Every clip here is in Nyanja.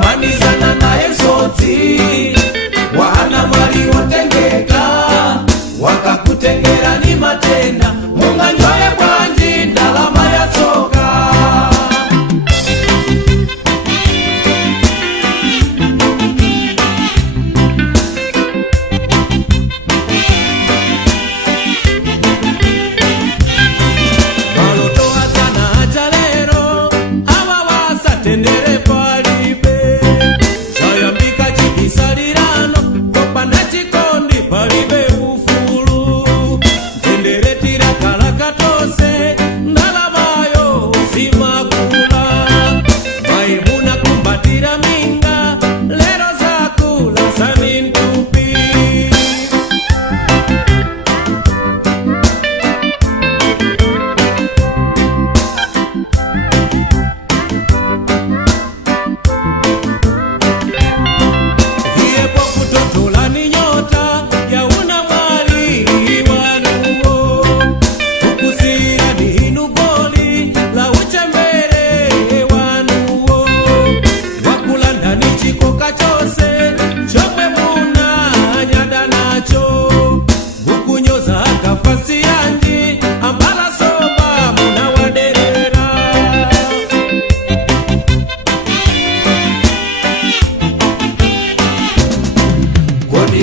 wakumanizana naye msodzi wana mali wotengeka wakakutengera ni matenda munganjoye bwanji ndalama yatsoka tendere palibe sayambika chikisalirano kopanda chikondi palibe ufulu tendere tirakala katose ndalamayo simakula maimuna kumbatira minga lero zakula sanintupi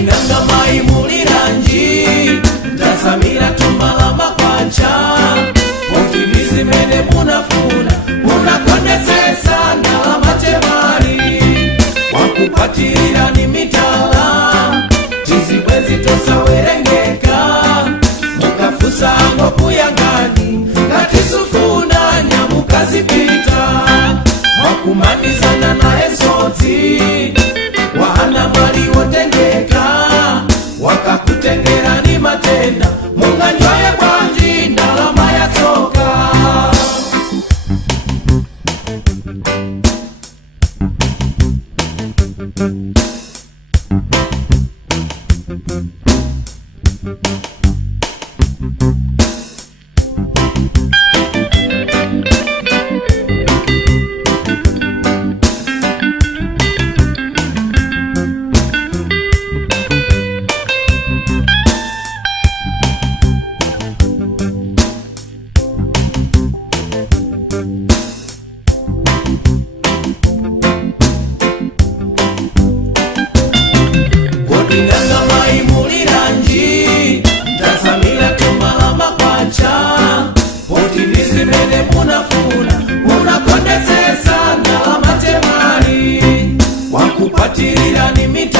Nanga mai muliranji ndasamira tumala makwancha utimizi mene munafuna unakondesesa ndalama chemali wakupatirira ni mitala tizibwezi tosawerengeka mukafusa ngopu yangani ngatisufuna nyamukazipita wakumanizana naye msodzi wana mali wotengeka wakakutengera ni matenda munganjoye bwanji ndalama yatsoka Nanga mai muliranji ndasamira tumala makwacha utimizi mene munafuna unakondesesa ndalama chemali wakupatirira ni mita